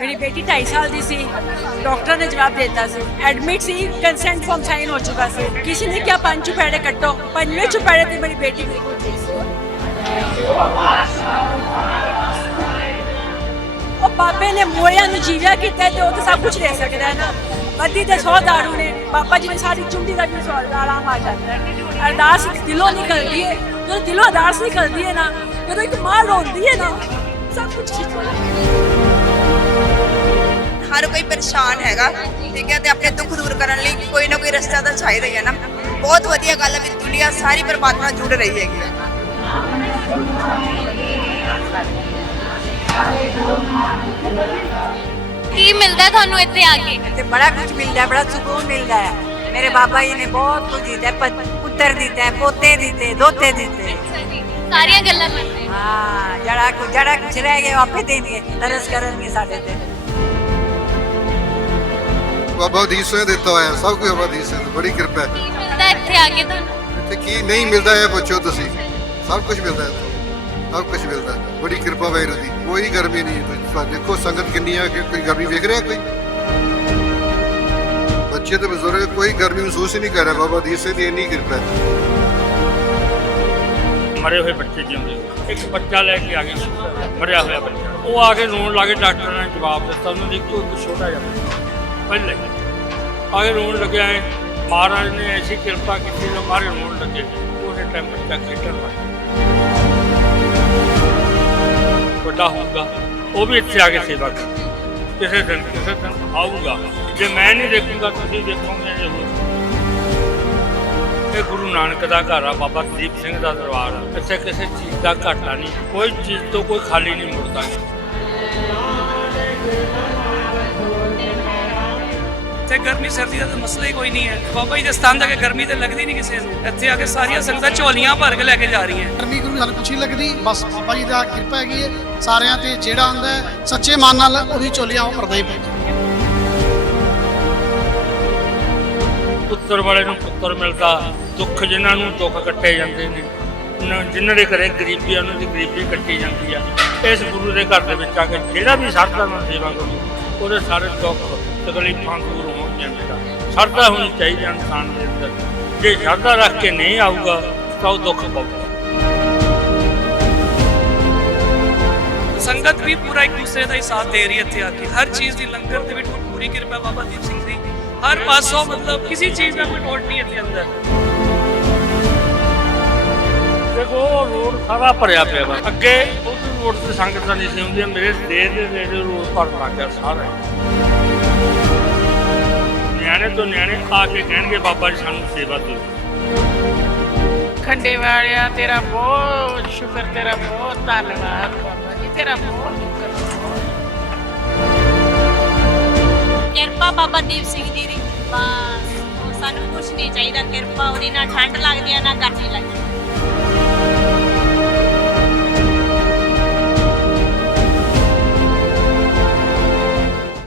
ਮੇਰੀ ਬੇਟੀ 2.5 ਸਾਲ ਦੀ ਸੀ ਡਾਕਟਰ ਨੇ ਜਵਾਬ ਦਿੱਤਾ ਸੀ। ਐਡਮਿਟ ਸੀ ਕੰਸੈਂਟ ਫਾਰਮ ਸਾਈਨ ਹੋ ਚੁੱਕਾ ਸੀ। ਕਿਸੇ ਨੇ ਕਿਹਾ, ਪੰਜ ਚੁਪੈੜੇ ਕੱਟੋ, ਪੰਜਵੇਂ ਚੁਪੈੜੇ ਤੇ ਮੇਰੀ ਬੇਟੀ ਬਿਲਕੁਲ ਠੀਕ ਸੀ। ਉਹ ਬਾਬੇ ਨੇ ਮੋਇਆਂ ਨੂੰ ਜੀਵਿਆ ਕੀਤਾ ਤੇ ਉਹ ਤਾਂ ਸਭ ਕੁਝ ਦੇ ਸਕਦਾ ਹੈ ਨਾ। ਬੱਦੀ ਤੇ ਸੌ ਦਾਰੂ ਨੇ, ਬਾਬਾ ਜੀ ਨੇ ਸਾਡੀ ਚੁੰਡੀ ਦਾ ਵੀ ਸਵਾਲ ਆਰਾਮ ਆ ਜਾਂਦਾ ਹੈ। ਅਰਦਾਸ ਦਿਲੋਂ ਨਿਕਲਦੀ ਹੈ। ਜਦੋਂ ਦਿਲੋਂ ਅਰਦਾਸ ਨਿਕਲਦੀ ਹੈ ਨਾ, ਜਦੋਂ ਇੱਕ ਮਾਂ ਰੋਂਦੀ ਹੈ ਨਾ, ਸਭ ਕੁਝ ਠੀਕ ਹੋ ਜਾਂਦਾ ਹਰ ਕੋਈ ਪਰੇਸ਼ਾਨ ਹੈਗਾ ਠੀਕ ਹੈ ਤੇ ਆਪਣੇ ਦੁੱਖ ਦੂਰ ਕਰਨ ਲਈ ਕੋਈ ਨਾ ਕੋਈ ਰਸਤਾ ਤਾਂ ਚਾਹੀਦਾ ਹੀ ਹੈ ਨਾ। ਬਹੁਤ ਵਧੀਆ ਗੱਲ ਹੈ ਵੀ ਦੁਨੀਆ ਸਾਰੀ ਪਰਮਾਤਮਾ ਨਾਲ ਜੁੜ ਰਹੀ ਹੈਗੀ ਕੀ ਮਿਲਦਾ ਹੈ ਤੁਹਾਨੂੰ ਇੱਥੇ ਆ ਕੇ? ਤੇ ਬੜਾ ਕੁਝ ਮਿਲਦਾ ਹੈ ਬੜਾ ਸਕੂਨ ਮਿਲਦਾ ਹੈ। ਮੇਰੇ ਬਾਬਾ ਜੀ ਨੇ ਬਹੁਤ ਕੁਝ ਦਿੱਤਾ ਹੈ, ਪ- ਪੁੱਤਰ ਦਿੱਤਾ ਹੈ, ਪੋਤੇ ਦਿੱਤੇ ਦੋਤੇ ਦਿੱਤੇ। ਸਾਰੀਆਂ ਗੱਲਾਂ ਕਰਦੇ ਹੋ। ਹਾਂ ਜੜਾ ਕੁ ਜੜਾ ਕੁਛ ਰਹਿ ਗਿਆ ਉਹ ਆਪੇ ਦੇਣਗੇ ਤਰਸ ਕਰਨਗੇ ਸਾਡੇ ਤੇ। ਬਾਬਾ ਦੀਸ ਨੇ ਦਿੱਤਾ ਹੋਇਆ ਸਭ ਕੁਝ ਬਾਬਾ ਦੀਸ ਨੇ ਬੜੀ ਕਿਰਪਾ ਹੈ। ਕੀ ਮਿਲਦਾ ਹੈ ਇੱਥੇ ਆ ਕੇ ਤੁਹਾਨੂੰ? ਇੱਥੇ ਕੀ ਨਹੀਂ ਮਿਲਦਾ ਹੈ ਪੁੱਛੋ ਤੁਸੀਂ। ਸਭ ਕੁਝ ਮਿਲਦਾ ਹੈ ਇੱਥੇ। ਸਭ ਕੁਝ ਮਿਲਦਾ ਹੈ ਬੜੀ ਕਿਰਪਾ ਵੈਰੂ ਦੀ। ਕੋਈ ਗਰਮੀ ਨਹੀਂ ਤੁਸੀਂ ਸਾ- ਦੇਖੋ ਸੰਗਤ ਕਿੰਨੀ ਆ ਕਿ ਕੋਈ ਗਰਮੀ ਵੇਖ ਰਿਹਾ ਕੋਈ? ਬੱਚੇ ਤੇ ਬਜ਼ੁਰਗ ਕੋਈ ਗਰਮੀ ਮਹਿਸੂਸ ਹੀ ਨਹੀਂ ਕਰ ਰਿਹਾ। ਬਾਬਾ ਦੀਸ ਦੀ ਇੰਨੀ ਕਿਰਪਾ ਹੈ। ਮਰੇ ਹੋਏ ਬੱਚੇ ਜਿਉਂਦੇ ਇੱਕ ਬੱਚਾ ਲੈ ਕੇ ਆ ਗਏ ਮਰਿਆ ਹੋਇਆ ਬੱਚਾ। ਉਹ ਆ ਕੇ ਰੋਣ ਲੱਗੇ ਡਾਕਟਰ ਨੇ ਜਵਾਬ ਦਿੱਤਾ। ਉਹਨੂੰ ਦੇਖੋ ਇੱਕ ਛੋਟਾ ਜਿਹਾ ਬੱਚਾ, ਪਹਿਲੇ। ਆ ਕੇ ਰੋਣ ਲੱਗਿਆ ਹੈ ਮਹਾਰਾਜ ਨੇ ਐਸੀ ਕਿਰਪਾ ਕੀਤੀ ਜੋ ਮਾਰੇ ਰੋਣ ਲੱਗੇ। ਉਹਦੇ ਟਾਈਮ ਬੱਚਾ ਖੇਡਣ ਲੱਗਾ ਵੱਡਾ ਹੋਊਗਾ। ਉਹ ਵੀ ਇੱਥੇ ਆ ਕੇ ਸੇਵਾ ਕਰ। ਕਿਸੇ ਦਿਨ ਕਿਸੇ ਦਿਨ ਆਊਗਾ। ਜੇ ਮੈਂ ਨਹੀਂ ਦੇਖੂੰਗਾ ਤੁਸੀਂ ਦੇਖੋਗੇ ਜ਼ਰੂਰ ਇਹ ਗੁਰੂ ਨਾਨਕ ਦਾ ਘਰ ਆ ਬਾਬਾ ਦੀਪ ਸਿੰਘ ਦਾ ਦਰਬਾਰ ਆ ਇੱਥੇ ਕਿਸੇ ਚੀਜ਼ ਦਾ ਘਾਟਾ ਨਹੀਂ ਕੋਈ ਚੀਜ਼ ਤੋਂ ਕੋਈ ਖਾਲੀ ਨਹੀਂ ਮੁੜਦਾ। ਤੇ ਗਰਮੀ ਸਰਦੀ ਦਾ ਤਾਂ ਮਸਲਾ ਹੀ ਕੋਈ ਨਹੀਂ ਹੈ। ਬਾਬਾ ਜੀ ਦੇ ਸਥਾਨ ਤੱਕ ਗਰਮੀ ਤੇ ਲੱਗਦੀ ਨਹੀਂ ਕਿਸੇ ਨੂੰ। ਇੱਥੇ ਆ ਕੇ ਸਾਰੀਆਂ ਸੰਗਤਾਂ ਝੋਲੀਆਂ ਭਰ ਕੇ ਲੈ ਕੇ ਜਾ ਰਹੀਆਂ। ਗਰਮੀ ਗੁਰੂ ਸਾਨੂੰ ਕੁਛ ਨਹੀਂ ਲੱਗਦੀ ਬਸ ਬਾਬਾ ਜੀ ਦਾ ਕਿਰਪਾ ਹੈਗੀ ਹੈ। ਸਾਰਿਆਂ ਤੇ ਜਿਹੜਾ ਆਉਂਦਾ ਹੈ ਸੱਚੇ ਮਨ ਨਾਲ ਉਹਦੀ ਝੋਲੀਆਂ ਉਹ ਭਰਦਾ ਹੀ ਪੈਂਦਾ ਪੁੱਤਰ ਵਾਲੇ ਨੂੰ ਪੁੱਤਰ ਮਿਲਦਾ। ਦੁੱਖ ਜਿਨ੍ਹਾਂ ਨੂੰ ਦੁੱਖ ਕੱਟੇ ਜਾਂਦੇ ਨੇ ਨ- ਜਿਨ੍ਹਾਂ ਦੇ ਘਰੇ ਗਰੀਬੀ ਆ, ਉਹਨਾਂ ਦੀ ਗਰੀਬੀ ਕੱਟੀ ਜਾਂਦੀ ਆ ਇਸ ਗੁਰੂ ਦੇ ਘਰ ਦੇ ਵਿੱਚ ਆ ਕੇ ਜਿਹੜਾ ਵੀ ਸਰਦਾ ਨਾਲ ਸੇਵਾ ਕਰੂ ਉਹਦੇ ਸਾਰੇ ਦੁੱਖ ਤਕਲੀਫਾਂ ਦੂਰ ਹੋਣਗੀਆਂ ਬੇਟਾ ਸਰਦਾ ਹੋਣੀ ਚਾਹੀਦੀ ਇਨਸਾਨ ਦੇ ਅੰਦਰ। ਜੇ ਸਰਦਾ ਰੱਖ ਕੇ ਨਹੀਂ ਆਊਗਾ ਤਾਂ ਉਹ ਦੁੱਖ ਪਾਊਗਾ। ਸੰਗਤ ਵੀ ਪੂਰਾ ਇੱਕ ਦੂਸਰੇ ਦਾ ਹੀ ਸਾਥ ਦੇ ਰਹੀ ਹੈ ਇੱਥੇ ਆ ਕੇ। ਹਰ ਚੀਜ਼ ਦੀ ਲੰਗਰ ਦੇ ਵਿੱਚ ਪੂਰੀ ਕਿਰਪਾ ਬਾਬਾ ਦੀਪ ਸਿੰਘ ਦੀ। ਹਰ ਪਾਸੋਂ ਮਤਲਬ ਕਿਸੇ ਚੀਜ਼ ਦਾ ਕੋਈ ਟੋਟ ਨਹੀਂ ਇੱਥੇ ਅੰਦਰ। ਰੋਡ ਸਾਰਾ ਭਰਿਆ ਪਿਆ ਵਾ। ਅੱਗੇ ਉਸ ਰੋਡ ਤੇ ਸੰਗਤਾਂ ਨਹੀਂ ਸੀ ਹੁੰਦੀਆਂ ਮੇਰੇ ਦੇਰ ਦੇ ਨੇੜੇ ਰੋਡ ਭਰ ਲੱਗ ਗਿਆ ਸਾਰਾ। ਨਿਆਣੇ ਤੋਂ ਨਿਆਣੇ ਆ ਕੇ ਕਹਿਣਗੇ ਬਾਬਾ ਜੀ ਸਾਨੂੰ ਸੇਵਾ ਦਿਓ। ਖੰਡੇ ਵਾਲਿਆ ਤੇਰਾ ਬਹੁਤ ਸ਼ੁਕਰ ਤੇਰਾ ਬਹੁਤ ਧੰਨਵਾਦ ਬਾਬਾ ਜੀ ਤੇਰਾ ਬਹੁਤ ਸ਼ੁਕਰ। ਕਿਰਪਾ ਬਾਬਾ ਦੀਪ ਸਿੰਘ ਜੀ ਦੀ। ਬਸ ਸਾਨੂੰ ਕੁਝ ਨਹੀਂ ਚਾਹੀਦਾ ਕਿਰਪਾ ਉਹਦੀ ਨਾ ਠੰਡ ਲੱਗਦੀ ਆ ਨਾ ਗਰਮੀ ਲੱਗਦੀ।